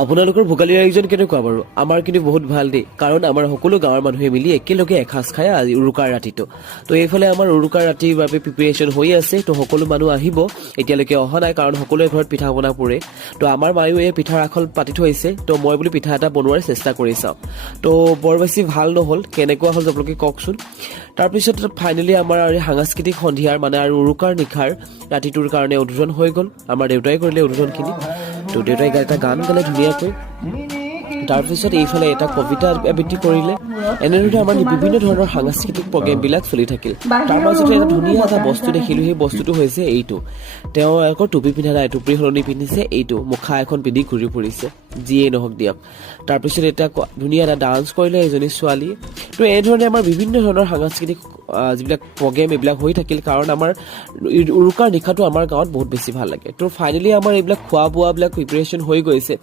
আপোনালোকৰ ভোগালীৰ আয়োজন কেনেকুৱা বাৰু? আমাৰ কিন্তু বহুত ভাল দেই, কাৰণ আমাৰ সকলো গাঁৱৰ মানুহে মিলি একেলগে এসাঁজ খায় আজি উৰুকাৰ ৰাতিটো। তো এইফালে আমাৰ উৰুকাৰ ৰাতিৰ বাবে প্ৰিপেৰেশ্যন হৈ আছে। তো সকলো মানুহ আহিব, এতিয়ালৈকে অহা নাই কাৰণ সকলোৱে ঘৰত পিঠা পনা পুৰে। তো আমাৰ মায়েও এই পিঠাৰ আখল পাতি থৈছে, তো মই বুলি পিঠা এটা বনোৱাৰ চেষ্টা কৰি চাওঁ। তো বৰ বেছি ভাল নহ'ল, কেনেকুৱা হ'ল আপোনালোকে কওকচোন। তাৰপিছত ফাইনেলি আমাৰ আৰু সাংস্কৃতিক সন্ধিয়াৰ মানে আৰু উৰুকাৰ নিশাৰ ৰাতিটোৰ কাৰণে উদ্বোধন হৈ গ'ল। আমাৰ দেউতাই কৰিলে উদ্বোধনখিনি। তো দেউতাই এটা গান গালে ধুনীয়াকৈ। তাৰপিছত এইফালে এটা কবিতা আবৃত্তি কৰিলে। এনেদৰে আমাৰ বিভিন্ন ধৰণৰ সাংস্কৃতিক প্ৰগ্ৰেমবিলাক চলি থাকিল। তাৰ মাজতে এটা ধুনীয়া এটা বস্তু দেখিলোঁ, সেই বস্তুটো হৈছে এইটো। তেওঁ আকৌ টুপি পিন্ধা নাই, টুপিৰ সলনি পিন্ধিছে এইটো, মুখা এখন পিন্ধি ঘূৰি ফুৰিছে, যিয়েই নহওক দিয়ক। তাৰপিছত এটা ধুনীয়া এটা ডান্স কৰিলে এজনী ছোৱালীয়ে। তো এনেধৰণে আমাৰ বিভিন্ন ধৰণৰ সাংস্কৃতিক যিবিলাক প্ৰগ্ৰেম এইবিলাক হৈ থাকিল, কাৰণ আমাৰ উৰুকাৰ নিশাটো আমাৰ গাঁৱত বহুত বেছি ভাল লাগে। তো ফাইনেলি আমাৰ এইবিলাক খোৱা বোৱাবিলাক প্ৰিপেৰেশ্যন হৈ গৈছে।